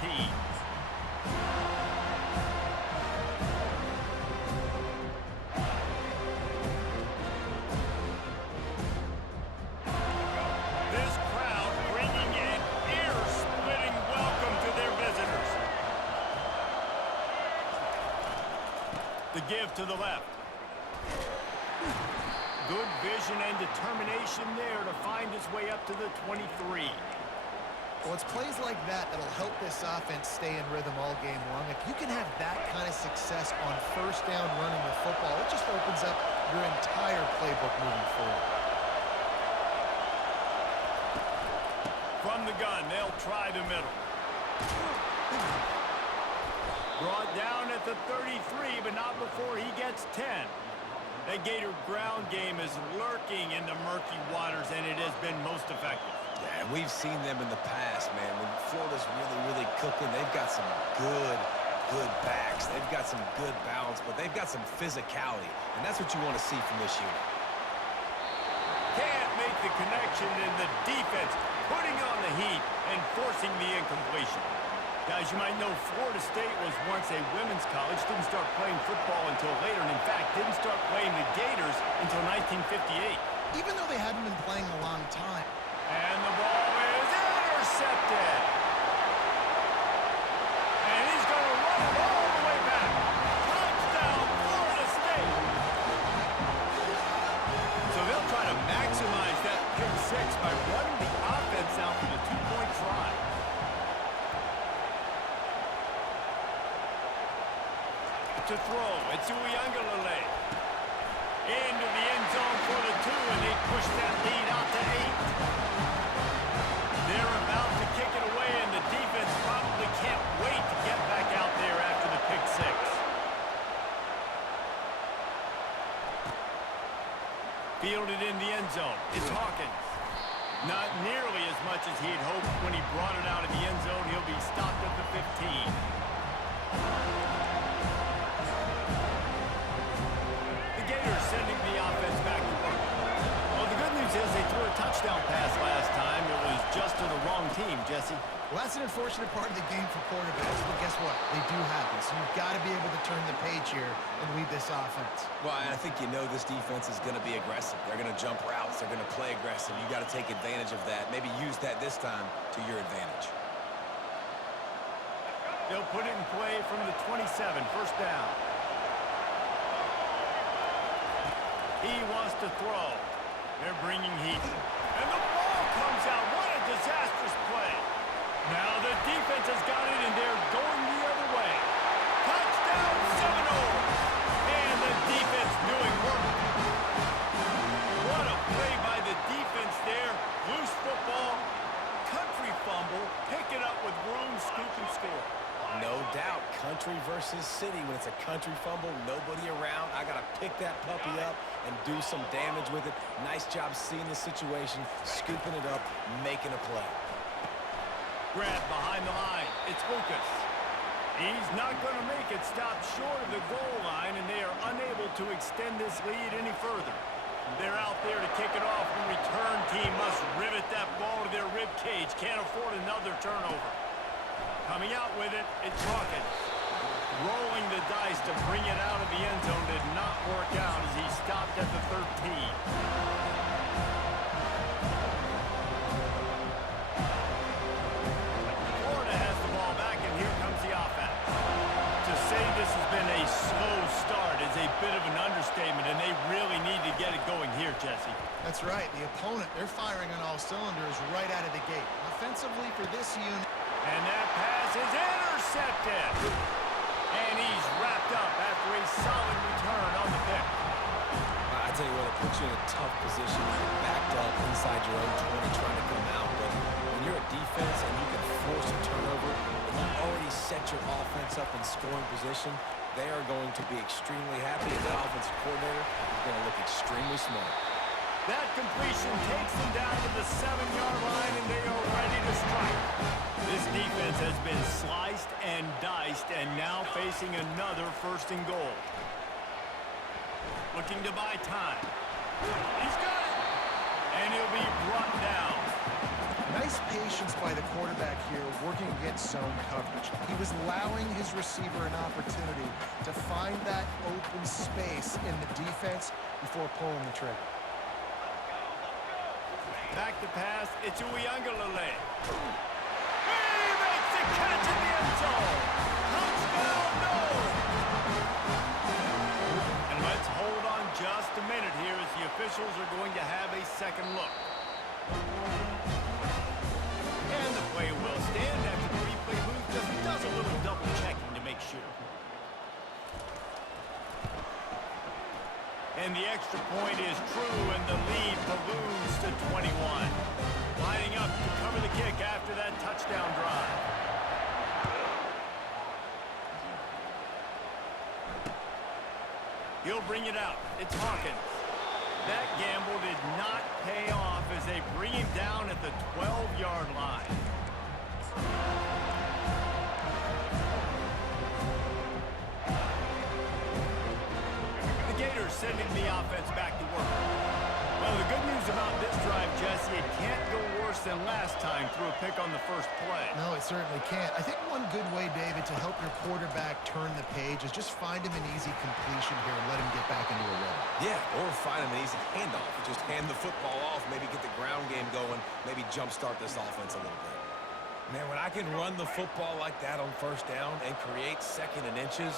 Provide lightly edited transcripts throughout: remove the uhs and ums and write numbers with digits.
15. This crowd bringing an ear-splitting welcome to their visitors. The give to the left. Good vision and determination there to find his way up to the 23. Well, it's plays like that that'll help this offense stay in rhythm all game long. If you can have that kind of success on first down running the football, it just opens up your entire playbook moving forward. From the gun, they'll try the middle. Brought down at the 33, but not before he gets 10. That Gator ground game is lurking in the murky waters, and it has been most effective. Yeah, and we've seen them in the past, man. When Florida's really cooking, they've got some good backs. They've got some good balance, but they've got some physicality, and that's what you want to see from this unit. Can't make the connection in the defense, putting on the heat and forcing the incompletion. Guys, you might know Florida State was once a women's college, didn't start playing football until later, and in fact, didn't start playing the Gators until 1958. Even though they hadn't been playing a long time. And the ball is intercepted. And he's going to run it all the way back. Touchdown, Florida State. So they'll try to maximize that pick six by running the offense out for the two-point try. To throw, it's Uiagalelei. Into the end zone for the 2, and they push that lead out to 8. They're about to kick it away, and the defense probably can't wait to get back out there after the pick six. Fielded in the end zone. It's Hawkins. Not nearly as much as he'd hoped when he brought it out of the end zone. He'll be stopped at the 15. Sending the offense back to work. Well, the good news is they threw a touchdown pass last time. It was just to the wrong team, Jesse. Well, that's an unfortunate part of the game for quarterbacks, but guess what? They do happen, so you've got to be able to turn the page here and lead this offense. Well, I think you know this defense is going to be aggressive. They're going to jump routes. They're going to play aggressive. You got to take advantage of that. Maybe use that this time to your advantage. They'll put it in play from the 27, first down. He wants to throw. They're bringing heat. And the ball comes out. What a disastrous play. Now the defense has got it, and they're going the other way. Touchdown, Seminoles. And the defense doing work. What a play by the defense there. Loose football. Country fumble. Pick it up with room, scoop, and score. No doubt, country versus city. When it's a country fumble, nobody around, I got to pick that puppy up and do some damage with it. Nice job seeing the situation, scooping it up, making a play. Grab behind the line. It's Lucas. He's not going to make it. Stop short of the goal line, and they are unable to extend this lead any further. They're out there to kick it off. The return team must rivet that ball to their rib cage. Can't afford another turnover. Coming out with it, it's Hawkins. Rolling the dice to bring it out of the end zone did not work out as he stopped at the 13. Florida has the ball back, and here comes the offense. To say this has been a slow start is a bit of an understatement, and they really need to get it going here, Jesse. That's right. The opponent, they're firing on all cylinders right out of the gate. Offensively for this unit. And that pass is intercepted. And he's wrapped up after a solid return on the pick. I tell you what, it puts you in a tough position when you're backed up inside your own 20 trying to come out. But when you're a defense and you can force a turnover and you already set your offense up in scoring position, they are going to be extremely happy, and that offensive coordinator is going to look extremely smart. That completion takes them down to the 7-yard line, and they are ready to strike. This defense has been sliced and diced, and now facing another first and goal. Looking to buy time. He's got it! And he'll be brought down. Nice Nice patience by the quarterback here working against zone coverage. He was allowing his receiver an opportunity to find that open space in the defense before pulling the trigger. Back to pass, it's Uiagalelei. He makes the catch in the end zone. Touchdown, no! And let's hold on just a minute here as the officials are going to have a second look. And the play will stand after the replay booth just does a little double checking to make sure. And the extra point is true, and the lead balloons to 21. Lining up to cover the kick after that touchdown drive. He'll bring it out. It's Hawkins. That gamble did not pay off as they bring him down at the 12-yard line. The Gators sending the offense back to work. Well, the good news about this drive, Jesse, it can't go worse than last time through a pick on the first play. No, it certainly can't. I think one good way, David, to help your quarterback turn the page is just find him an easy completion here and let him get back into a rhythm. Yeah, or find him an easy handoff. Just hand the football off, maybe get the ground game going, maybe jumpstart this offense a little bit. Man, when I can run the football like that on first down and create second and inches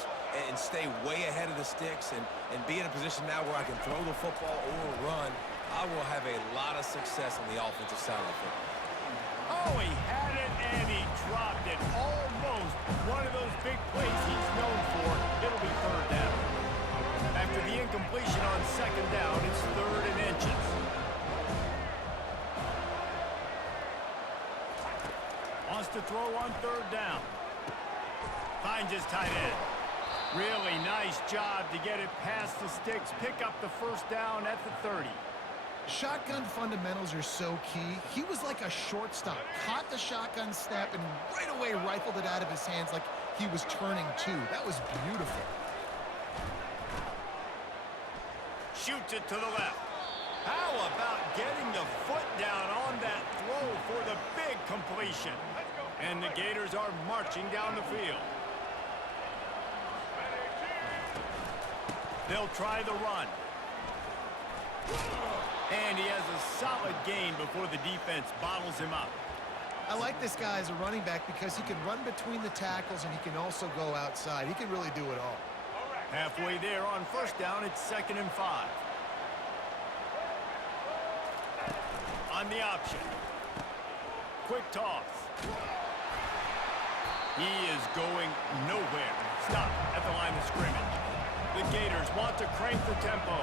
and stay way ahead of the sticks and be in a position now where I can throw the football or run, I will have a lot of success on the offensive side of the football. Oh, he had it and he dropped it. Almost one of those big plays he's known for. It'll be third down. After the incompletion on second down, it's third and inches. Wants to throw on third down. Finds his tight end. Really nice job to get it past the sticks. Pick up the first down at the 30. Shotgun fundamentals are so key. He was like a shortstop. Caught the shotgun snap and right away rifled it out of his hands like he was turning two. That was beautiful. Shoots it to the left. How about getting the foot down on that throw for the big completion? And the Gators are marching down the field. They'll try the run. And he has a solid gain before the defense bottles him up. I like this guy as a running back because he can run between the tackles and he can also go outside. He can really do it all. Halfway there on first down, it's 2nd and 5. On the option. Quick toss. He is going nowhere. Stop at the line of scrimmage. The Gators want to crank the tempo.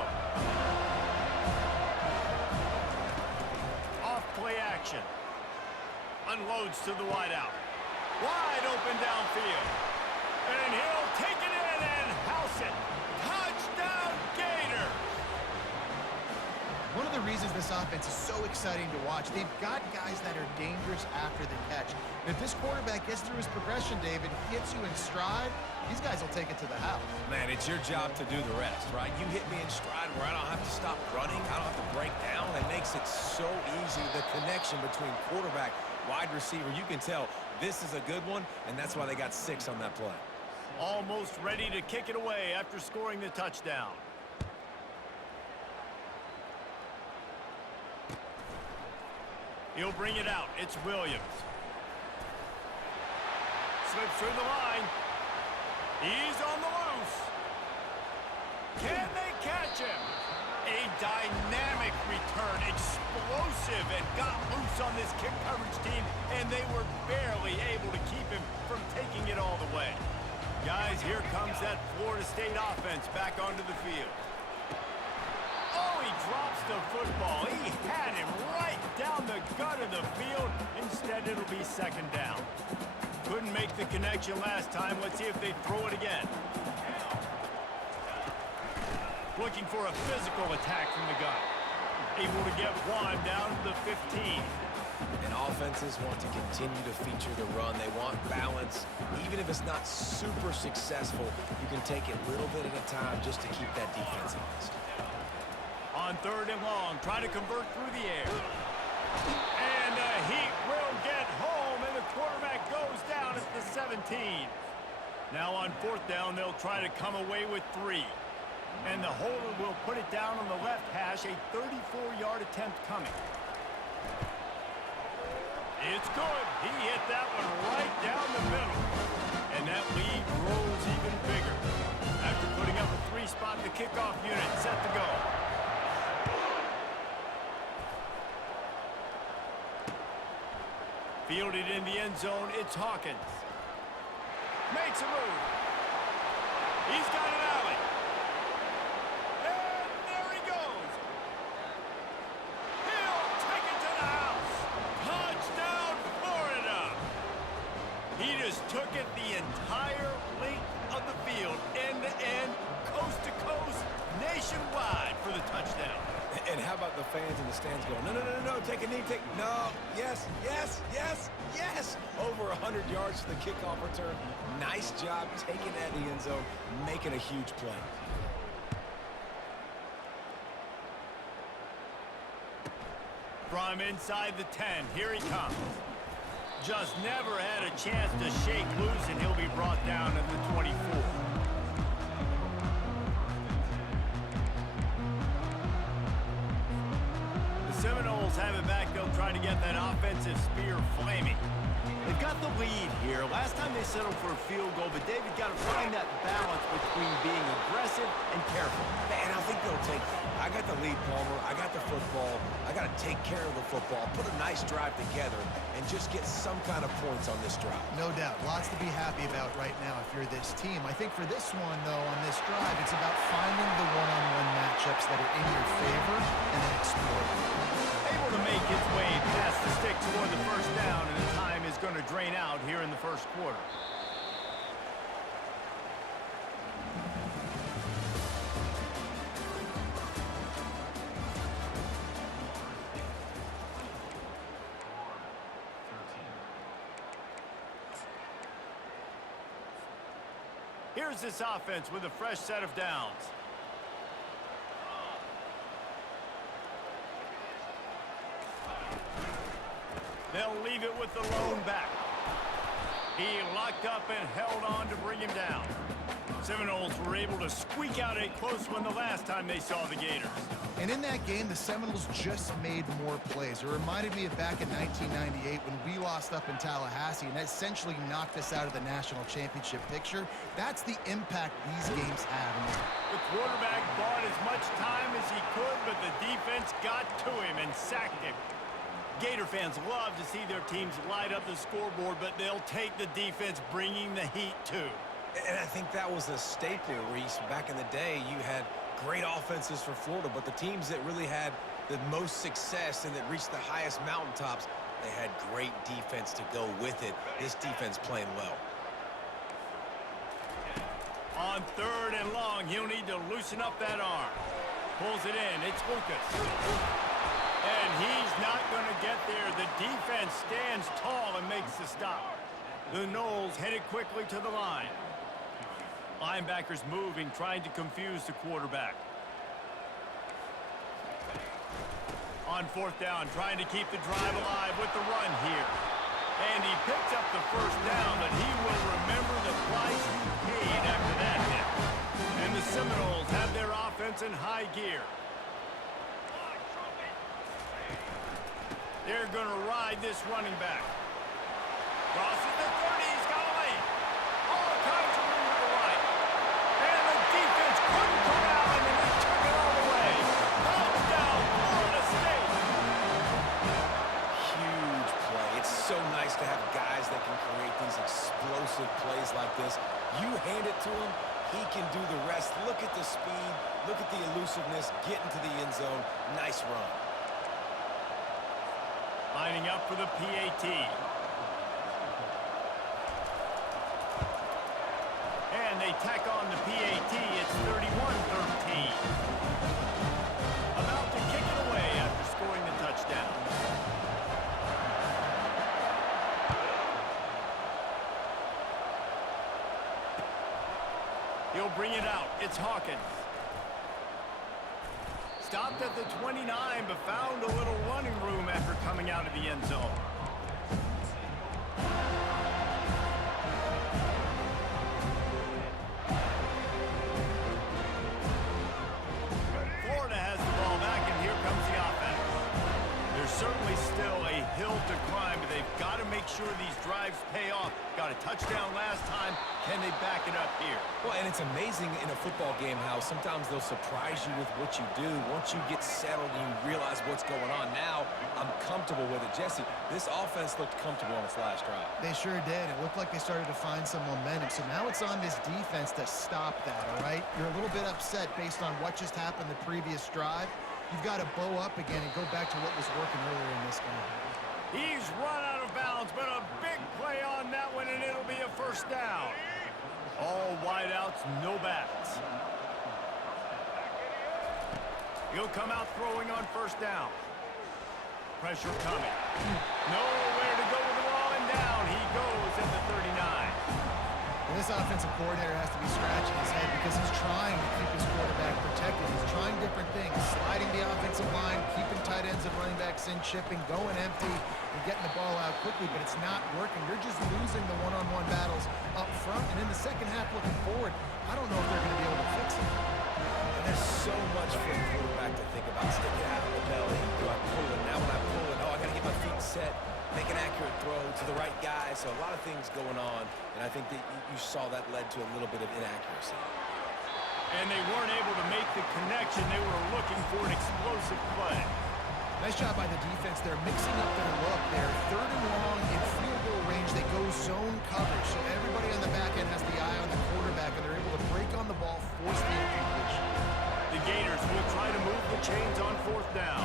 Off play action. Unloads to the wideout. Wide open downfield. And he'll take it in and house it. Touchdown, Gators! One of the reasons this offense is so exciting to watch, they've got guys that are dangerous after the catch. And if this quarterback gets through his progression, David, hits you in stride, these guys will take it to the house. Man, it's your job to do the rest, right? You hit me in stride where I don't have to stop running. I don't have to break down. It makes it so easy, the connection between quarterback, wide receiver. You can tell this is a good one, and that's why they got 6 on that play. Almost ready to kick it away after scoring the touchdown. He'll bring it out. It's Williams. Slips through the line. He's on the loose. Can they catch him? A dynamic return, explosive, and got loose on this kick coverage team, and they were barely able to keep him from taking it all the way. Guys, here comes that Florida State offense back onto the field. Oh, he drops the football. He had him right down the gut of the field. Instead, it'll be 2nd down. Couldn't make the connection last time. Let's see if they throw it again. Looking for a physical attack from the gun. Able to get one down to the 15. And offenses want to continue to feature the run. They want balance. Even if it's not super successful, you can take it a little bit at a time just to keep that defense honest. On 3rd and long, try to convert through the air. And a heat will get home, and the quarterback goes down at the 17. Now on fourth down, they'll try to come away with 3. And the holder will put it down on the left hash, a 34-yard attempt coming. It's good. He hit that one right down the middle. And that lead grows even bigger. After putting up a 3-spot, the kickoff unit set to go. Fielded in the end zone, it's Hawkins. Makes a move. He's got an alley. And there he goes. He'll take it to the house. Touchdown, Florida. He just took it the entire length of the field, end to end, coast to coast, nationwide for the touchdown. And how about the fans in the stands going, no, no, no, no, take a knee, no, yes, yes, yes, yes. Over 100 yards to the kickoff return. Nice job taking it at the end zone, making a huge play. From inside the 10, here he comes. Just never had a chance to shake loose, and he'll be brought down at the 24. Seminoles have it back. They'll try to get that offensive spear flaming. They've got the lead here. Last time they settled for a field goal, but David got to find that balance between being aggressive and careful. And I think they'll take that. I got the lead, Palmer. I got the football. I got to take care of the football, put a nice drive together, and just get some kind of points on this drive. No doubt. Lots to be happy about right now if you're this team. I think for this one, though, on this drive, it's about finding the one-on-one matchups that are in your favor and then exploiting. Able to make his way past the sticks for the first down, and the time is going to drain out here in the first quarter. Here's this offense with a fresh set of downs. They'll leave it with the lone back. He locked up and held on to bring him down. Seminoles were able to squeak out a close one the last time they saw the Gators. And in that game, the Seminoles just made more plays. It reminded me of back in 1998 when we lost up in Tallahassee and essentially knocked us out of the national championship picture. That's the impact these games have. The quarterback bought as much time as he could, but the defense got to him and sacked him. Gator fans love to see their teams light up the scoreboard, but they'll take the defense bringing the heat too. And I think that was a staple, Reese. Back in the day, you had great offenses for Florida, but the teams that really had the most success and that reached the highest mountaintops, they had great defense to go with it. This defense playing well. On third and long, he'll need to loosen up that arm. Pulls it in. It's Lucas. And he's not going to get there. The defense stands tall and makes the stop. The Noles headed quickly to the line. Linebackers moving, trying to confuse the quarterback. On fourth down, trying to keep the drive alive with the run here. And he picks up the first down, but he will remember the price he paid after that hit. And the Seminoles have their offense in high gear. They're going to ride this running back. Crosses the 30, he's got a lane. All kinds of room to the right. And the defense couldn't come out, and they took it all the way. Touchdown, Florida State. Huge play. It's so nice to have guys that can create these explosive plays like this. You hand it to him, he can do the rest. Look at the speed. Look at the elusiveness. Get into the end zone. Nice run. Lining up for the PAT. And they tack on the PAT. It's 31-13. About to kick it away after scoring the touchdown. He'll bring it out. It's Hawkins. Stopped at the 29, but found a little running room after coming out of the end zone. sure these drives pay off. Got a touchdown last time. Can they back it up here? Well, and it's amazing in a football game how sometimes they'll surprise you with what you do. Once you get settled and you realize what's going on, now I'm comfortable with it. Jesse, this offense looked comfortable on its last drive. They sure did. It looked like they started to find some momentum. So now it's on this defense to stop that, all right? You're a little bit upset based on what just happened the previous drive. You've got to bow up again and go back to what was working earlier in this game. He's run out of bounds, but a big play on that one, and it'll be a first down. All wideouts, no backs. He'll come out throwing on first down. Pressure coming. Nowhere to go with the ball, and down he goes at the 39. And this offensive coordinator has to be scratching his head because he's trying to keep his quarterback protected. He's trying different things, sliding the offensive line, keeping tight ends and running backs in, chipping, going empty, and getting the ball out quickly, but it's not working. You're just losing the one-on-one battles up front, and in the second half looking forward, I don't know if they're going to be able to fix it. And there's so much for a quarterback to think about. Sticking out of the belly. Do I pull it? Now when I pull it, oh, I got to get my feet set. Make an accurate throw to the right guy. So a lot of things going on, and I think that you saw that led to a little bit of inaccuracy. And they weren't able to make the connection. They were looking for an explosive play. Nice job by the defense. They're mixing up their look. They're third and long in field goal range. They go zone coverage. So everybody on the back end has the eye on the quarterback, and they're able to break on the ball, force the incompletion. The Gators will try to move the chains on fourth down.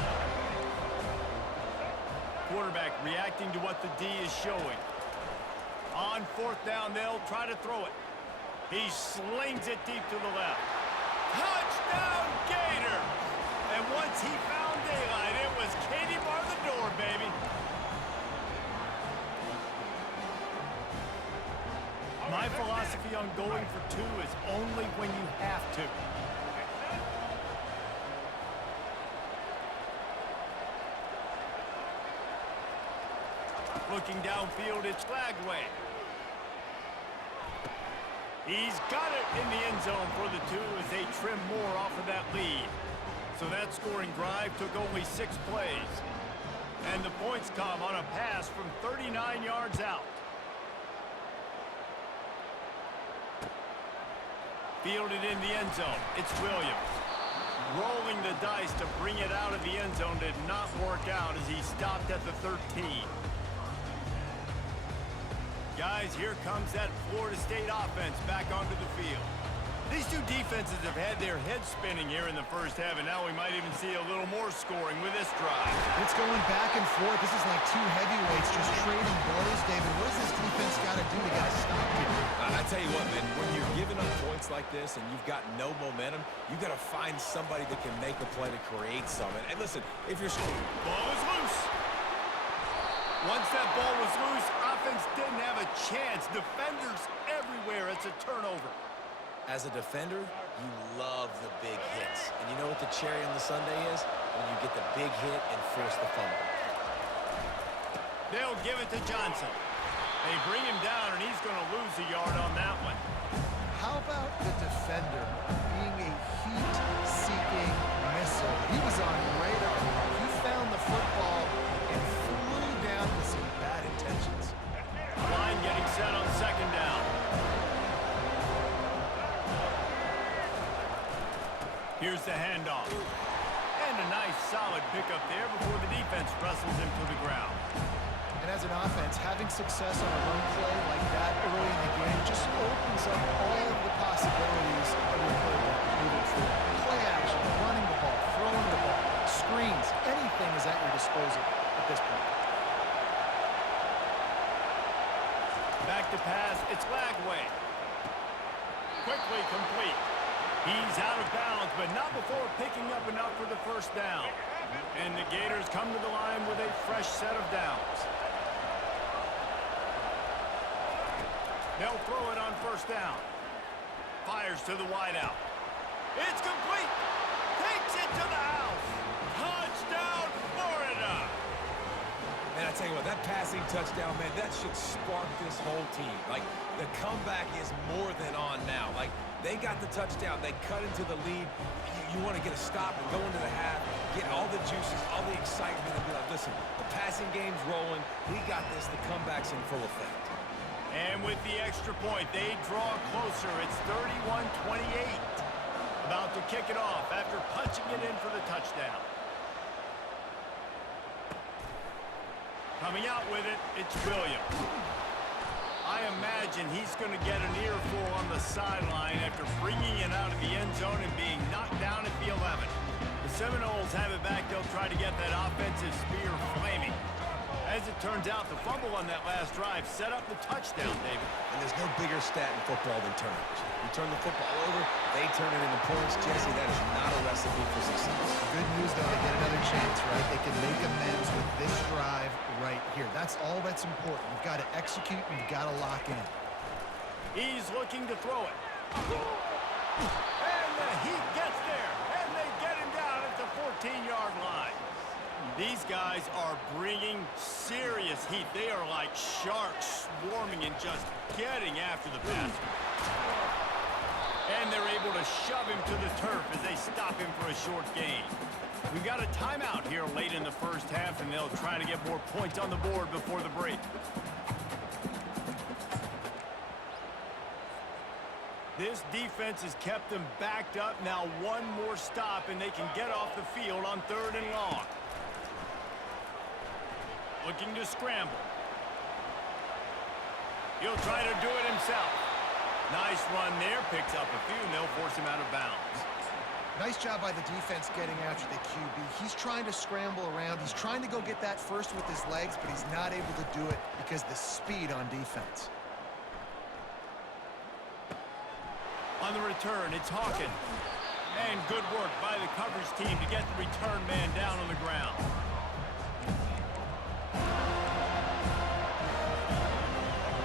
Quarterback reacting to what the D is showing. On fourth down, they'll try to throw it. He slings it deep to the left. Touchdown, Gators! And once he found daylight, it was Katie bar the door, baby. My philosophy on going for two is only when you have to. Looking downfield, it's Lagway. He's got it in the end zone for the two as they trim more off of that lead. So that scoring drive took only 6 plays. And the points come on a pass from 39 yards out. Fielded in the end zone. It's Williams. Rolling the dice to bring it out of the end zone did not work out as he stopped at the 13. Guys, here comes that Florida State offense back onto the field. These two defenses have had their heads spinning here in the first half, and now we might even see a little more scoring with this drive. It's going back and forth. This is like two heavyweights just trading blows, David. What does this defense got to do to get a stop here? I tell you what, man, when you're giving up points like this and you've got no momentum, you got to find somebody that can make a play to create something. And listen, if you're... Ball is loose. Once that ball was loose, offense didn't have a chance. Defenders everywhere. It's a turnover. As a defender, you love the big hits. And you know what the cherry on the sundae is? When you get the big hit and force the fumble. They'll give it to Johnson. They bring him down, and he's going to lose a yard on that one. How about the defender being a heat-seeking missile? He was on radar. He found the football and flew down with some bad intentions. Line getting set on second down. Here's the handoff. And a nice solid pickup there before the defense wrestles him to the ground. And as an offense, having success on a run play like that early in the game just opens up all of the possibilities of your playbook moving forward. Play action, running the ball, throwing the ball, screens, anything is at your disposal at this point. Back to pass, it's Lagway. Quickly complete. He's out of bounds, but not before picking up enough for the first down. And the Gators come to the line with a fresh set of downs. They'll throw it on first down. Fires to the wideout. It's complete. Takes it to the house. Touchdown, Florida. And I tell you what, that passing touchdown, man, that should spark this whole team. Like, the comeback is more than on now. Like, they got the touchdown. They cut into the lead. You want to get a stop and go into the half, get all the juices, all the excitement, and be like, listen, the passing game's rolling. We got this. The comeback's in full effect. And with the extra point, they draw closer. It's 31-28. About to kick it off after punching it in for the touchdown. Coming out with it, it's Williams. I imagine he's going to get an earful on the sideline after bringing it out of the end zone and being knocked down at the 11. The Seminoles have it back. They'll try to get that offensive spear flaming. As it turns out, the fumble on that last drive set up the touchdown, David. And there's no bigger stat in football than turnovers. You turn the football over, they turn it into points. Jesse, that is not a recipe for success. Good news, though, they get another chance, right? They can make amends with this drive right here. That's all that's important. You've got to execute and you've got to lock in. He's looking to throw it. And the Heat gets there, and they get him down at the 14-yard line. These guys are bringing serious heat. They are like sharks swarming and just getting after the passer. And they're able to shove him to the turf as they stop him for a short gain. We've got a timeout here late in the first half, and they'll try to get more points on the board before the break. This defense has kept them backed up. Now one more stop, and they can get off the field on 3rd and long. Looking to scramble. He'll try to do it himself. Nice run there. Picks up a few, and they'll force him out of bounds. Nice job by the defense getting after the QB. He's trying to scramble around. He's trying to go get that first with his legs, but he's not able to do it because of the speed on defense. On the return, it's Hawkins. And good work by the coverage team to get the return man down on the ground.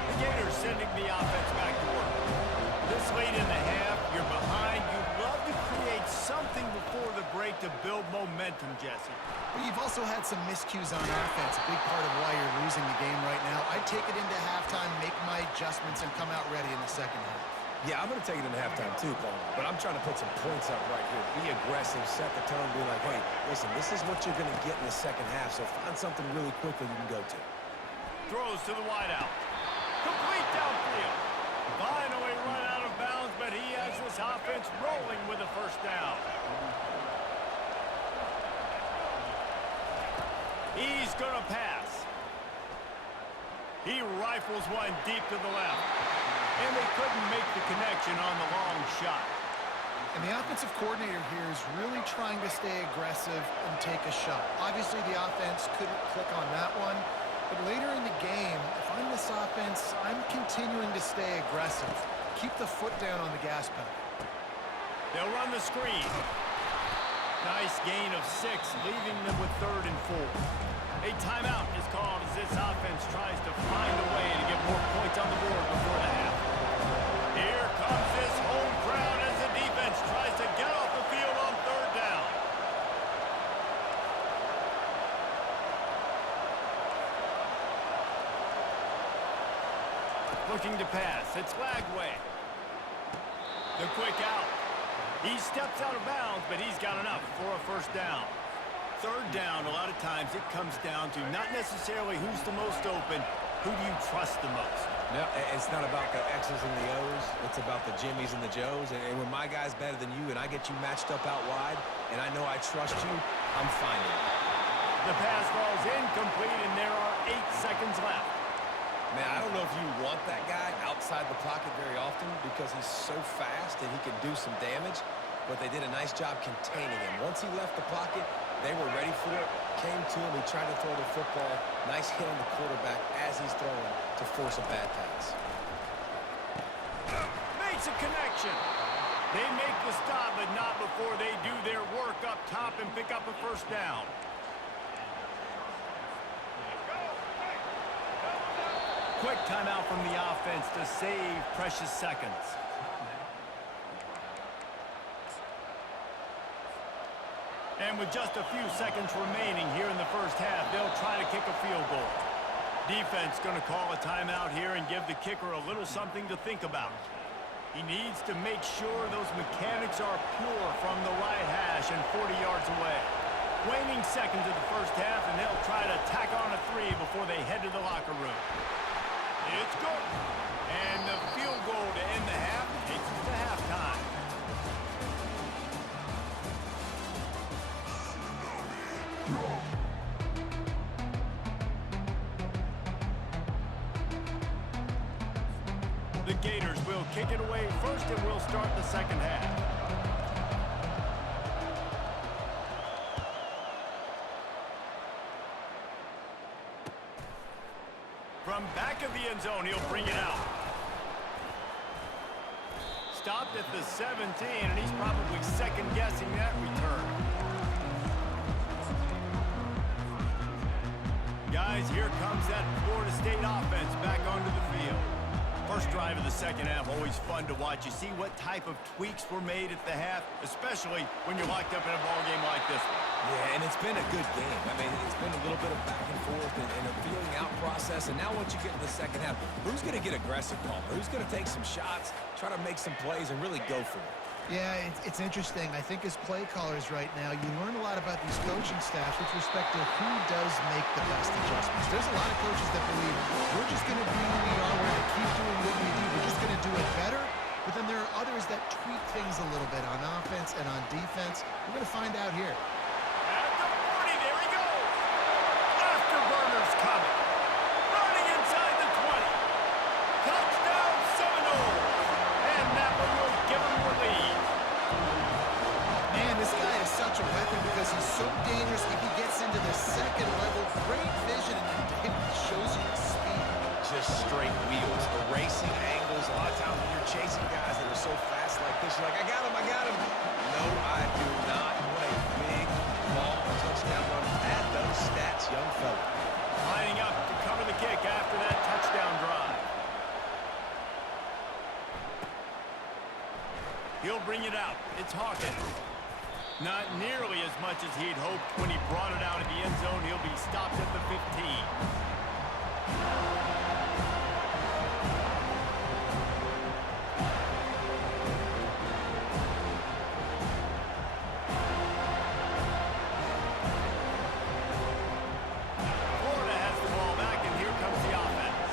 The Gators sending the offense back to work. This late in the half, you're behind. You'd love to create something before the break to build momentum, Jesse. But you've also had some miscues on offense, a big part of why you're losing the game right now. I'd take it into halftime, make my adjustments, and come out ready in the second half. Yeah, I'm going to take it into halftime too, Paul. But I'm trying to put some points up right here. Be aggressive, set the tone, be like, hey, listen, this is what you're going to get in the second half, so find something really quickly you can go to. Throws to the wideout. Complete downfield. Finally run out of bounds, but he has this offense rolling with a first down. He's going to pass. He rifles one deep to the left. And they couldn't make the connection on the long shot. And the offensive coordinator here is really trying to stay aggressive and take a shot. Obviously, the offense couldn't click on that one. But later in the game, if I'm this offense, I'm continuing to stay aggressive. Keep the foot down on the gas pedal. They'll run the screen. Nice gain of 6, leaving them with 3rd and 4. A timeout is called as this offense tries to find a way to get more points on the board before the half. Here comes this home crowd as the defense tries to get off the field on 3rd down. Looking to pass. It's Lagway. The quick out. He steps out of bounds, but he's got enough for a first down. 3rd down, a lot of times it comes down to not necessarily who's the most open, who do you trust the most? No, it's not about the X's and the O's. It's about the Jimmies and the Joes. And when my guy's better than you and I get you matched up out wide and I know I trust you, I'm finding it. The pass falls incomplete, and there are 8 seconds left. Man, I don't know if you want that guy outside the pocket very often because he's so fast and he can do some damage, but they did a nice job containing him. Once he left the pocket, they were ready for it, came to him, he tried to throw the football. Nice hit on the quarterback as he's throwing to force a bad pass. Makes a connection. They make the stop, but not before they do their work up top and pick up a first down. Quick timeout from the offense to save precious seconds. And with just a few seconds remaining here in the first half, they'll try to kick a field goal. Defense going to call a timeout here and give the kicker a little something to think about. He needs to make sure those mechanics are pure from the right hash and 40 yards away. Waning seconds of the first half, and they'll try to tack on a 3 before they head to the locker room. It's good. And the field goal to end the half takes us to halftime. The Gators will kick it away first, and we'll start the second half. From back of the end zone, he'll bring it out. Stopped at the 17, and he's probably second-guessing that return. Guys, here comes that Florida State offense back onto the field. First drive of the second half, always fun to watch. You see what type of tweaks were made at the half, especially when you're locked up in a ball game like this one. Yeah, and it's been a good game. I mean, it's been a little bit of back and forth and a feeling out process. And now once you get to the second half, who's going to get aggressive, Palmer? Who's going to take some shots, try to make some plays, and really go for it? Yeah, it's interesting. I think as play callers right now, you learn a lot about these coaching staffs with respect to who does make the best adjustments. There's a lot of coaches that believe we're just going to be who we are, we're going to keep doing what we do, we're just going to do it better. But then there are others that tweak things a little bit on offense and on defense. We're going to find out here. At the 40, there he goes. Afterburners coming. Running inside the 20. Touchdown Seminoles. And that one will give him the lead. Man, this guy is such a weapon because he's so dangerous. If he gets into the second level, great vision, and then David shows you his speed. Just straight wheels, erasing angles. A lot of times when you're chasing guys that are so fast like this, you're like, I got him, I got him. No, I do not. What a big ball touchdown run. Add those stats, young fella. Lining up to cover the kick after that touchdown drive. He'll bring it out. It's Hawkins. Not nearly as much as he'd hoped when he brought it out of the end zone. He'll be stopped at the 15. Florida has the ball back, and here comes the offense.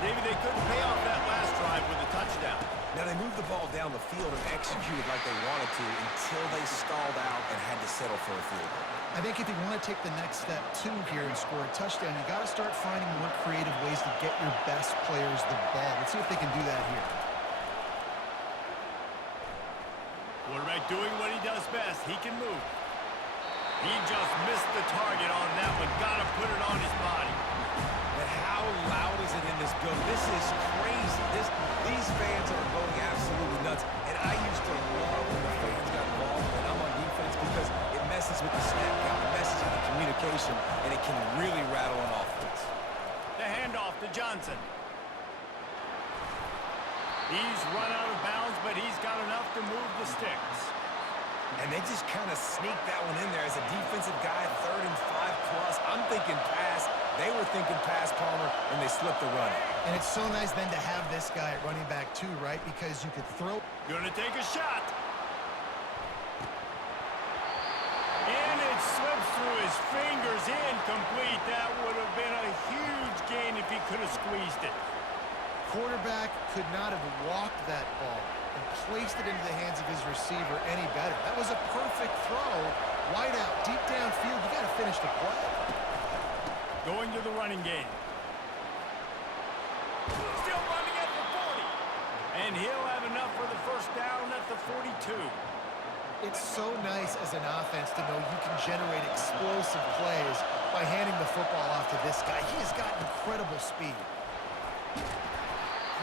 Maybe they couldn't pay off that last drive with a touchdown. Now, they moved the ball down the field and executed like they wanted to until they stalled out and had to settle for a field goal. I think if you want to take the next step, too, here and score a touchdown, you got to start finding more creative ways to get your best players the ball. Let's see if they can do that here. Quarterback doing what he does best. He can move. He just missed the target on that one. Got to put it on his body. And how loud is it in this building? This is crazy. These fans are going absolutely nuts. And I used to love when the fans got involved when I'm on defense because it messes with the snap count, it messes with the communication, and it can really rattle an offense. The handoff to Johnson. He's run out of bounds, but he's got enough to move the sticks. And they just kind of sneaked that one in there as a defensive guy, 3rd and 5+. I'm thinking pass. They were thinking pass, Palmer, and they slipped the run. And it's so nice then to have this guy at running back too, right? Because you could throw. Gonna take a shot. And it slips through his fingers, incomplete. That would have been a huge gain if he could have squeezed it. Quarterback could not have walked that ball and placed it into the hands of his receiver any better. That was a perfect throw. Wide out, deep downfield. You got to finish the play. Going to the running game. Still running at the 40. And he'll have enough for the first down at the 42. It's so nice as an offense to know you can generate explosive plays by handing the football off to this guy. He has got incredible speed.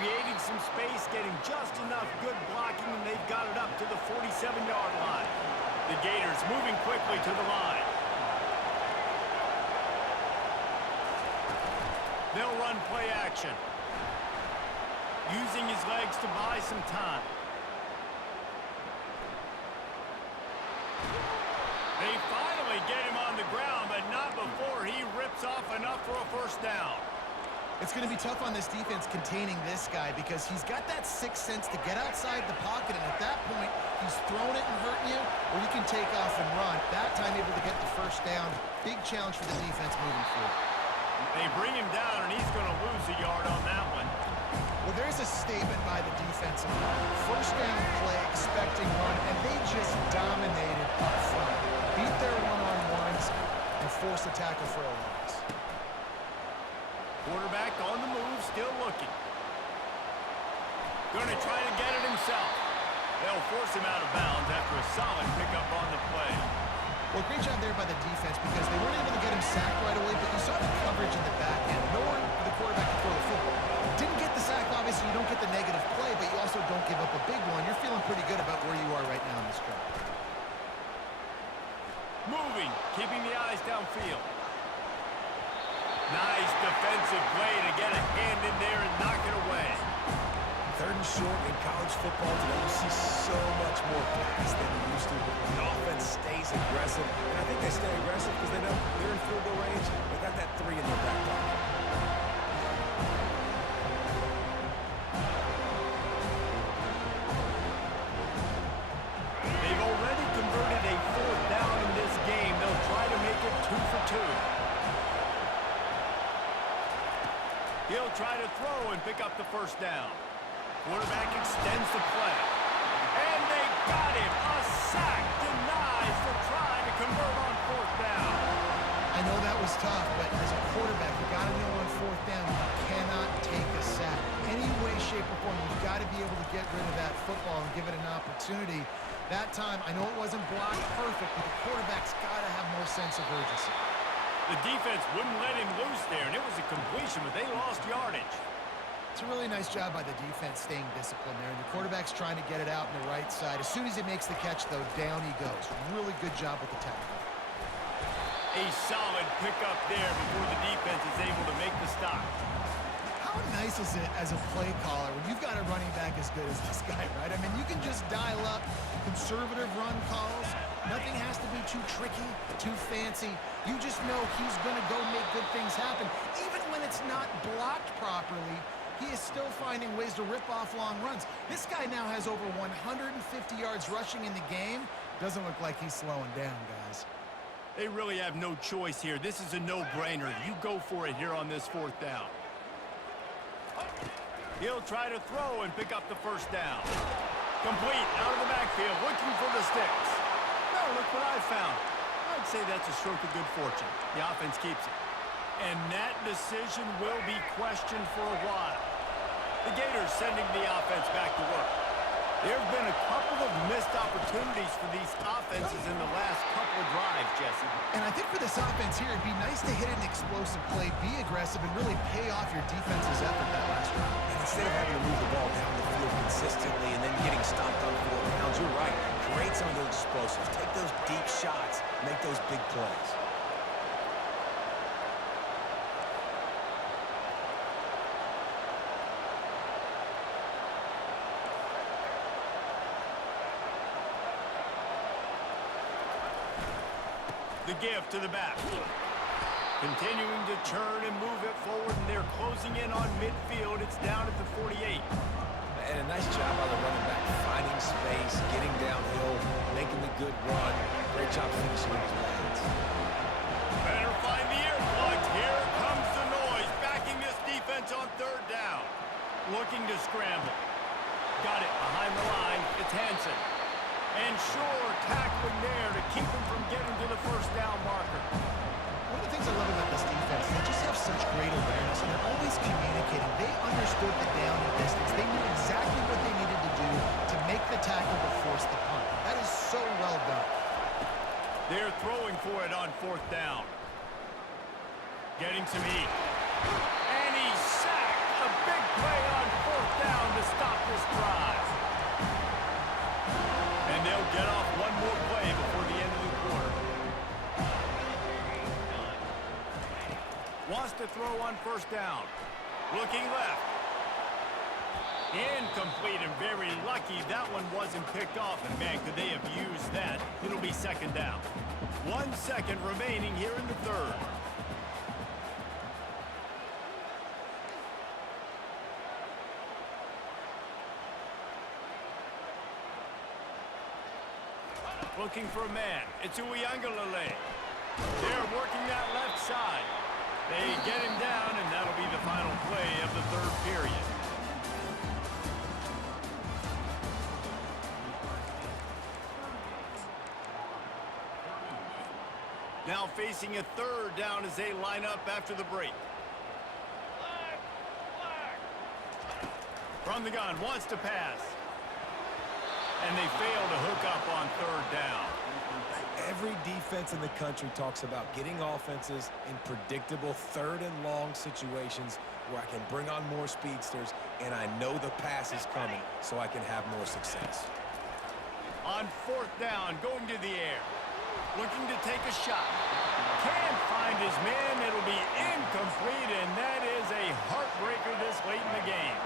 Creating some space, getting just enough good blocking, and they've got it up to the 47-yard line. The Gators moving quickly to the line. They'll run play action. Using his legs to buy some time. They finally get him on the ground, but not before he rips off enough for a first down. It's going to be tough on this defense containing this guy because he's got that sixth sense to get outside the pocket, and at that point, he's throwing it and hurting you, or you can take off and run. That time, able to get the first down. Big challenge for the defense moving forward. They bring him down, and he's going to lose a yard on that one. Well, there's a statement by the defensive line. First down play, expecting run, and they just dominated up front. Beat their one-on-ones and forced a tackle for a loss. Quarterback on the move, still looking. Going to try to get it himself. They'll force him out of bounds after a solid pickup on the play. Well, great job there by the defense because they weren't able to get him sacked right away, but you saw the coverage in the back end. Nowhere for the quarterback to throw the football. Didn't get the sack, obviously you don't get the negative play, but you also don't give up a big one. You're feeling pretty good about where you are right now in this drive. Moving, keeping the eyes downfield. Nice defensive play to get a hand in there and knock it away. Third and short in college football today, you see so much more pass than you used to. The offense stays aggressive, and I think they stay aggressive because they know they're in field goal range. They got that 3 in their back pocket. They've already converted a fourth down in this game. They'll try to make it 2 for 2. He'll try to throw and pick up the first down. Quarterback extends the play. And they got him. A sack denies the try to convert on fourth down. I know that was tough, but as a quarterback, you got to know on fourth down, you cannot take a sack. Any way, shape, or form, you've got to be able to get rid of that football and give it an opportunity. That time, I know it wasn't blocked perfect, but the quarterback's got to have more sense of urgency. The defense wouldn't let him loose there, and it was a completion, but they lost yardage. It's a really nice job by the defense staying disciplined there, and the quarterback's trying to get it out on the right side. As soon as he makes the catch, though, down he goes. Really good job with the tackle. A solid pickup there before the defense is able to make the stop. How nice is it as a play caller when you've got a running back as good as this guy, right? I mean, you can just dial up conservative run calls. Nothing has to be too tricky, too fancy. You just know he's going to go make good things happen. Even when it's not blocked properly, he is still finding ways to rip off long runs. This guy now has over 150 yards rushing in the game. Doesn't look like he's slowing down, guys. They really have no choice here. This is a no-brainer. You go for it here on this fourth down. He'll try to throw and pick up the first down. Complete out of the backfield, looking for the sticks. Now look what I found. I'd say that's a stroke of good fortune. The offense keeps it. And that decision will be questioned for a while. The Gators sending the offense back to work. There have been a couple of missed opportunities for these offenses in the last couple of drives, Jesse. And I think for this offense here, it'd be nice to hit an explosive play, be aggressive, and really pay off your defense's effort that last round. And instead of having to move the ball down the field consistently and then getting stopped on 4 downs, you're right. Create some of those explosives. Take those deep shots. Make those big plays. The give to the back. Continuing to turn and move it forward, and they're closing in on midfield. It's down at the 48. And a nice job by the running back, finding space, getting downhill, making the good run. Great job finishing with his pads. Better find the earplugs. Here comes the noise, backing this defense on third down. Looking to scramble. Got it behind the line. It's Hansen. And Shore tackling there to keep him from getting to the first down marker. One of the things I love about this defense, they just have such great awareness, and they're always communicating. They understood the down and distance. They knew exactly what they needed to do to make the tackle to force the punt. That is so well done. They're throwing for it on fourth down. Getting some heat. And he's sacked. A big play on fourth down to stop this drive. And they'll get off one more play before the end of the quarter. Wants to throw on first down. Looking left. Incomplete, and very lucky that one wasn't picked off. And man, could they have used that. It'll be second down. 1 second remaining here in the third. Looking for a man. It's Uiagalelei. They're working that left side. They get him down, and that'll be the final play of the third period. Now facing a third down as they line up after the break. From the gun, wants to pass. And they fail to hook up on third down. Every defense in the country talks about getting offenses in predictable third and long situations where I can bring on more speedsters and I know the pass is coming so I can have more success. On fourth down, going to the air. Looking to take a shot. Can't find his man. It'll be incomplete, and that is a heartbreaker this late in the game.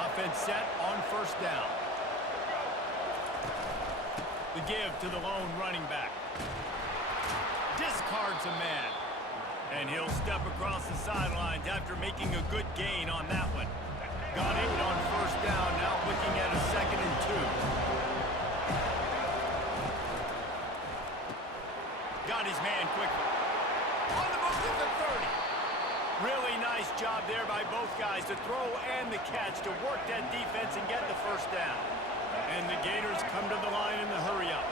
Offense set on first down. The give to the lone running back. Discards a man. And he'll step across the sidelines after making a good gain on that one. Got 8 on first down, now looking at a 2nd and 2. Got his man quickly. On the move to the 30. Really nice job there by both guys to throw and the catch to work that defense and get the first down. And the Gators come to the line in the hurry-up.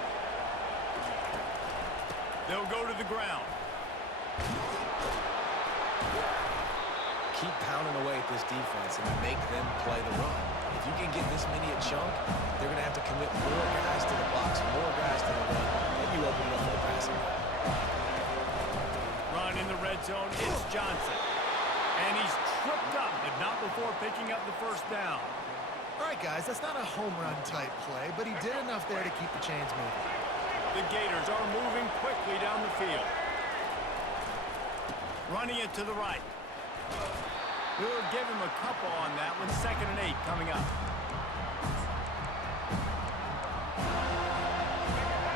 They'll go to the ground. Keep pounding away at this defense and make them play the run. If you can get this many a chunk, they're going to have to commit more guys to the box, more guys to the run. Then you open it up for the passing game. Run in the red zone, it's Johnson. And he's tripped up, but not before picking up the first down. All right, guys, that's not a home run type play, but he did enough there to keep the chains moving. The Gators are moving quickly down the field. Running it to the right. We'll give him a couple on that one. 2nd and 8 coming up.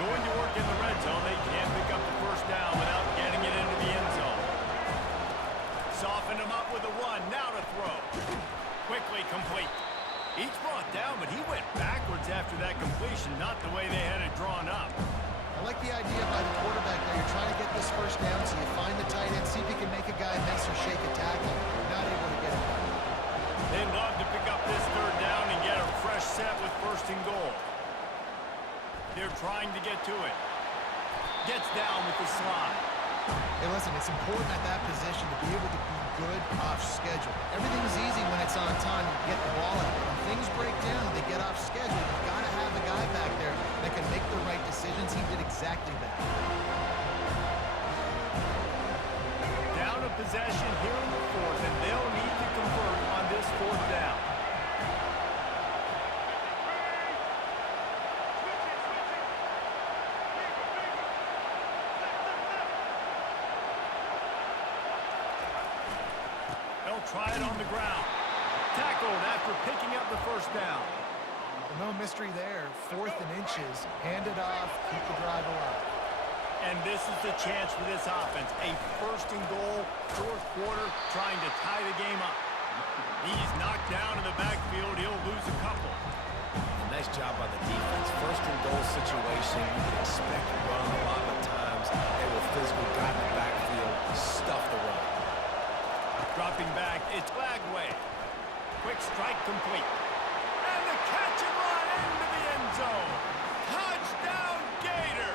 Going to work in the red zone. They can't pick up the first down without getting it into the end zone. Soften him up with a run. Now to throw. Quickly complete. Each brought down, but he went backwards after that completion, not the way they had it drawn up. I like the idea by the quarterback there. You're trying to get this first down, so you find the tight end, see if you can make a guy miss or shake a tackle. Not able to get it done. They'd love to pick up this third down and get a fresh set with 1st and goal. They're trying to get to it. Gets down with the slide. Hey, listen, it's important at that position to be able to be good off schedule. Everything's easy when it's on time. You get the ball out. When things break down and they get off schedule, you've got to have a guy back there that can make the right decisions. He did exactly that. Down a possession here in the 4th, and they'll need to convert on this 4th down. Try it on the ground. Tackled after picking up the first down. No mystery there. 4th and inches. Hand it off. Keep the drive alive. And this is the chance for this offense. A 1st and goal, 4th quarter, trying to tie the game up. He's knocked down in the backfield. He'll lose a couple. Nice job by the defense. 1st and goal situation. You can expect a run a lot of the times. They will physically guide the backfield, stuff the run. Dropping back, it's Lagway. Quick strike complete. And the catch and run into the end zone. Touchdown, Gator!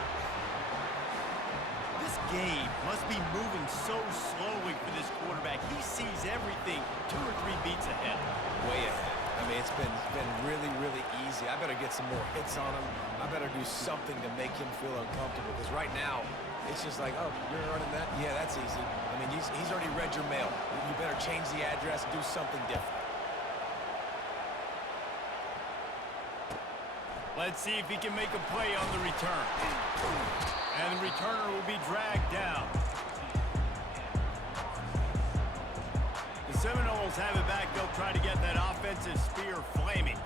This game must be moving so slowly for this quarterback. He sees everything 2 or 3 beats ahead. Way ahead. I mean, it's been really, really easy. I better get some more hits on him. I better do something to make him feel uncomfortable. Because right now, it's just like, oh, you're running that? Yeah, that's easy. I mean, he's already read your mail. You better change the address and do something different. Let's see if he can make a play on the return. And the returner will be dragged down. The Seminoles have it back. They'll try to get that offensive spear flaming.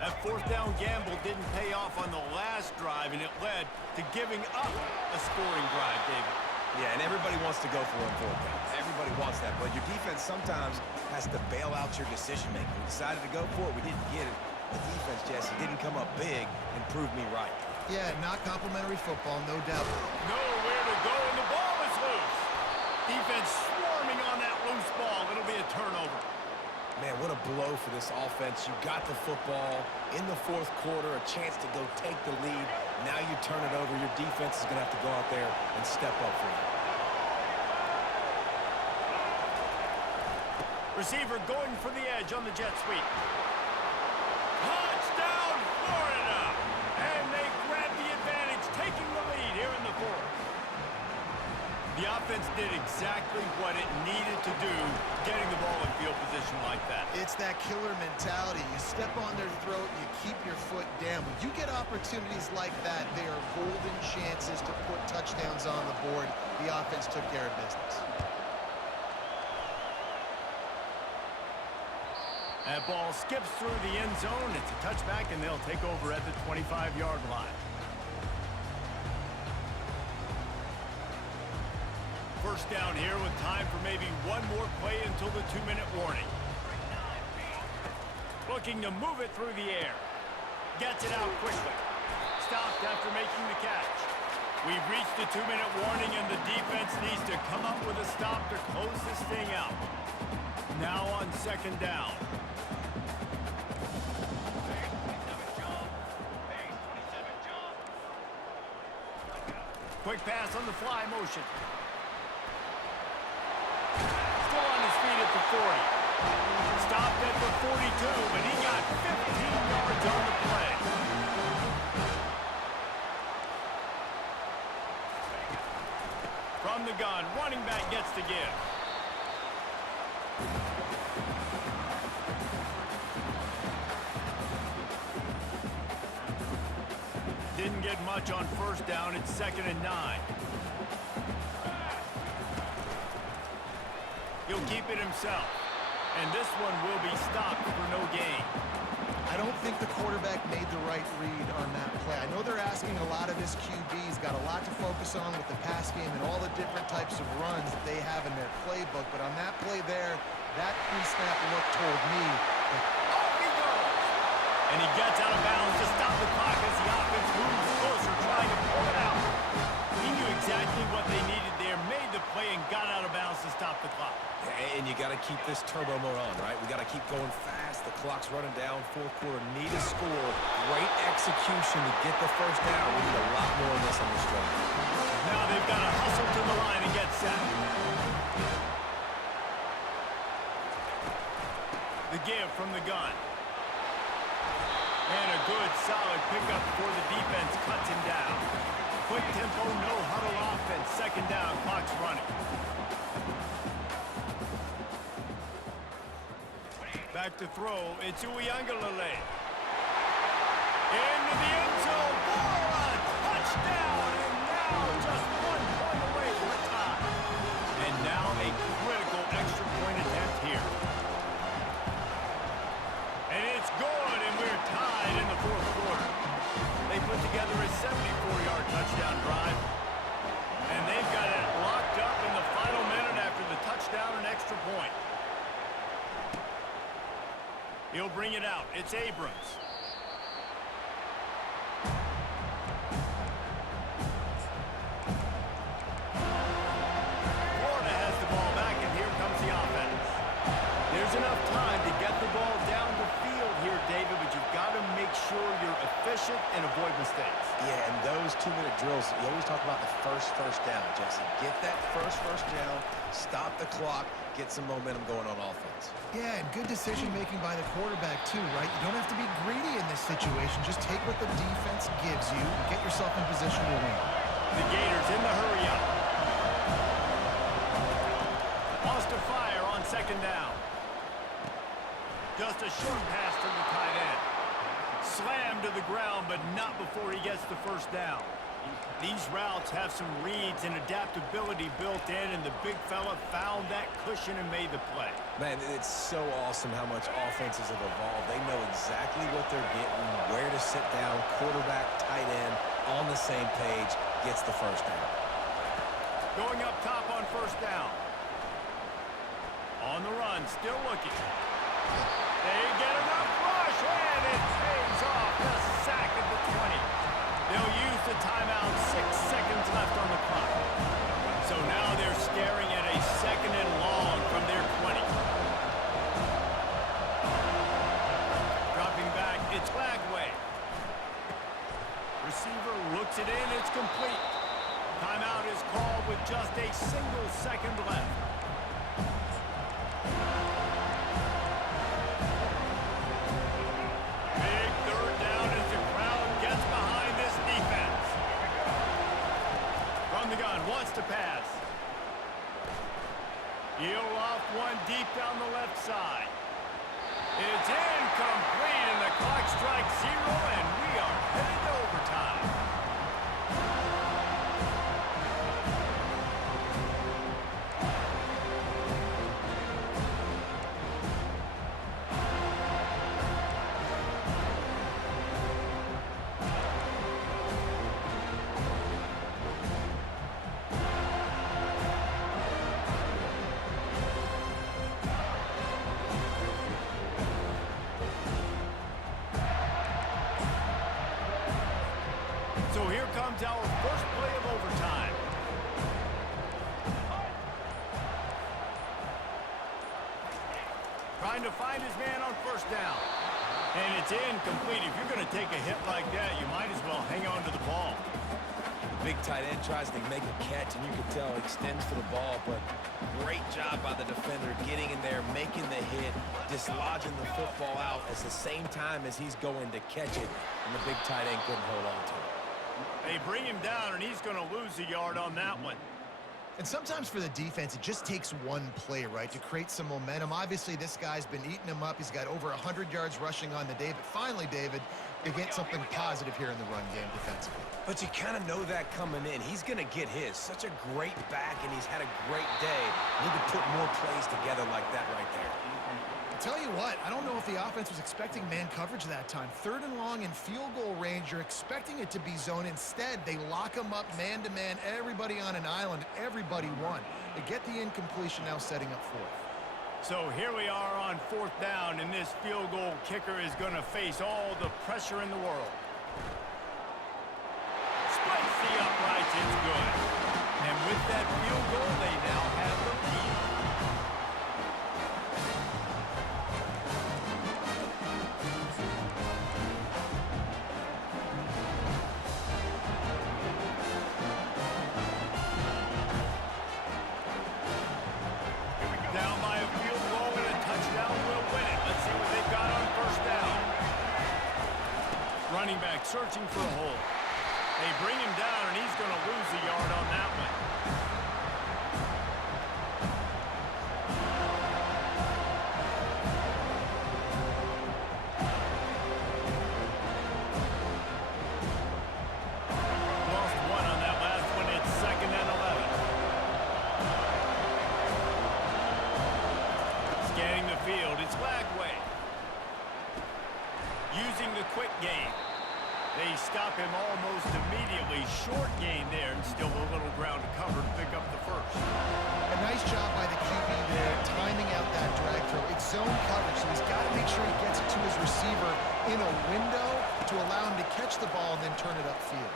That fourth down gamble didn't pay off on the last drive, and it led to giving up a scoring drive, David. Yeah, and everybody wants to go for a fourth down. Everybody wants that, but your defense sometimes has to bail out your decision-making. We decided to go for it. We didn't get it. The defense, Jesse, didn't come up big and prove me right. Yeah, not complimentary football, no doubt. Nowhere to go, and the ball is loose. Defense swarming on that loose ball. It'll be a turnover. Man, what a blow for this offense. You got the football in the fourth quarter, a chance to go take the lead. Now you turn it over. Your defense is going to have to go out there and step up for you. Receiver going for the edge on the jet sweep. Touchdown, Florida! And they grab the advantage, taking the lead here in the fourth. The offense did exactly what it needed to do, getting the ball in field position like that. It's that killer mentality. You step on their throat, you keep your foot down. When you get opportunities like that, they are golden chances to put touchdowns on the board. The offense took care of business. That ball skips through the end zone. It's a touchback, and they'll take over at the 25-yard line. First down here with time for maybe one more play until the 2-minute warning. Looking to move it through the air. Gets it out quickly. Stopped after making the catch. We've reached the 2-minute warning, and the defense needs to come up with a stop to close this thing out. Now on second down. Quick pass on the fly motion. Still on his feet at the 40. Stopped at the 42, but he got 15 yards on the play. From the gun, running back gets to give. Didn't get much on first down. It's 2nd and 9. He'll keep it himself. And this one will be stopped for no gain. I don't think the quarterback made the right read on that play. I know they're asking a lot of his QBs, got a lot to focus on with the pass game and all the different types of runs that they have in their playbook. But on that play there, that pre-snap look told me that Off he goes! And he gets out of bounds to stop the clock as the offense moves closer, trying to pull it out. He knew exactly what they needed there, made the play, and got out of bounds to stop the clock. And you got to keep this turbo mode on, right? We got to keep going fast. The clock's running down. Fourth quarter, need a score. Great execution to get the first down. We need a lot more of this on the stretch. Now they've got to hustle to the line and get set. The give from the gun. And a good, solid pickup for the defense cuts him down. Quick tempo, no huddle offense. Second down, clock's running. Back to throw, it's Uiagalelei. Into the end zone for a touchdown, and now just 1 point away from a tie. And now a critical extra point attempt here. And it's good, and we're tied in the fourth quarter. They put together a 74-yard touchdown drive, and they've got it locked up in the final minute after the touchdown and extra point. He'll bring it out. It's Abrams. Florida has the ball back, and here comes the offense. There's enough time to get the ball down the field here, David, but you've got to make sure you're efficient and avoid mistakes. Yeah, and those 2-minute drills, you always talk about the first down, Jesse. Get that first down, stop the clock, get some momentum going on offense. yeah, and good decision-making by the quarterback, too, right? You don't have to be greedy in this situation. Just take what the defense gives you and get yourself in position to win. The Gators in the hurry-up. Wants to fire on second down. Just a short pass to the tight end. Slammed to the ground, but not before he gets the first down. These routes have some reads and adaptability built in, and the big fella found that cushion and made the play. Man, it's so awesome how much offenses have evolved. They know exactly what they're getting, where to sit down, quarterback, tight end, on the same page, gets the first down. Going up top on first down. On the run, still looking. They get enough rush, and it pays off. The sack at the 20. They'll use the timeout, 6 seconds left on the clock. So now they're staring at a 2nd and long from their 20. Dropping back, it's Lagway. Receiver looks it in, it's complete. Timeout is called with just a single second left. Big 3rd down as the crowd gets behind this defense. From the gun, wants to pass. He'll off one deep down the left side. It's incomplete, and the clock strikes 0, and we are headed to overtime. So here comes our first play of overtime. Trying to find his man on first down. And it's incomplete. If you're going to take a hit like that, you might as well hang on to the ball. The big tight end tries to make a catch, and you can tell it extends for the ball, but great job by the defender getting in there, making the hit, dislodging the football out at the same time as he's going to catch it, and the big tight end couldn't hold on to it. They bring him down, and he's going to lose a yard on that one. And sometimes for the defense, it just takes one play, right, to create some momentum. Obviously, this guy's been eating him up. He's got over 100 yards rushing on the day. But finally, David, you get something positive here in the run game defensively. But you kind of know that coming in. He's going to get his. Such a great back, and he's had a great day. Need to put more plays together like that right there. Tell you what, I don't know if the offense was expecting man coverage that time. 3rd and long in field goal range, you're expecting it to be zone. Instead, they lock them up man-to-man, everybody on an island, everybody won. They get the incompletion, now setting up 4th. So here we are on 4th down, and this field goal kicker is going to face all the pressure in the world. Spikes the uprights, it's good. And with that field goal, they now have the lead. Down by a field goal and a touchdown will win it. Let's see what they've got on first down. Running back searching for a hole. They bring him down, and he's going to lose a yard on that one. Lost 1 on that last one. It's 2nd and 11. Scanning the field, it's Lagway. Using the quick game. They stop him almost immediately. Short gain there, and still a little ground to cover to pick up the first. A nice job by the QB there, timing out that drag throw. It's zone coverage, so he's got to make sure he gets it to his receiver in a window to allow him to catch the ball and then turn it upfield.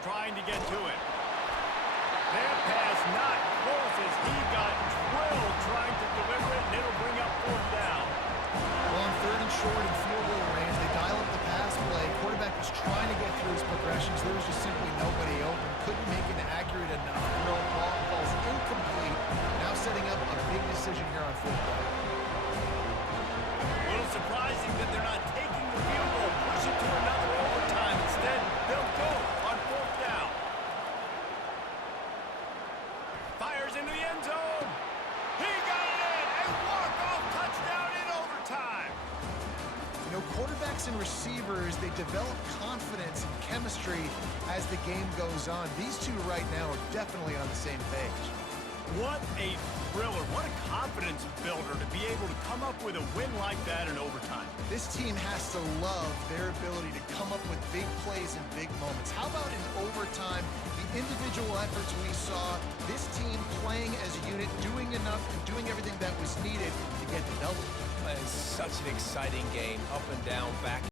Trying to get to it. That pass not close as he got drilled trying to deliver it, and it'll bring up 4th down. Well, on 3rd and short in field goal range, they dial up the pass play. Quarterback was trying to get through his progressions. There was just simply nobody open. Couldn't make an accurate enough throw. Ball falls incomplete. Now setting up a big decision here on 4th down. A little surprising that they're not taking the field goal, push it to another overtime. Instead, they'll go on 4th down. Fires into the end zone. He got it in. A walk-off touchdown in overtime. You know, quarterbacks and receivers, they develop confidence and chemistry as the game goes on. These two right now are definitely on the same page. What a thriller. What a confidence builder to be able to come up with a win like that in overtime. This team has to love their ability to come up with big plays and big moments. How about in overtime, the individual efforts we saw, this team playing as a unit, doing enough and doing everything that was needed to get the double. It's such an exciting game, up and down, back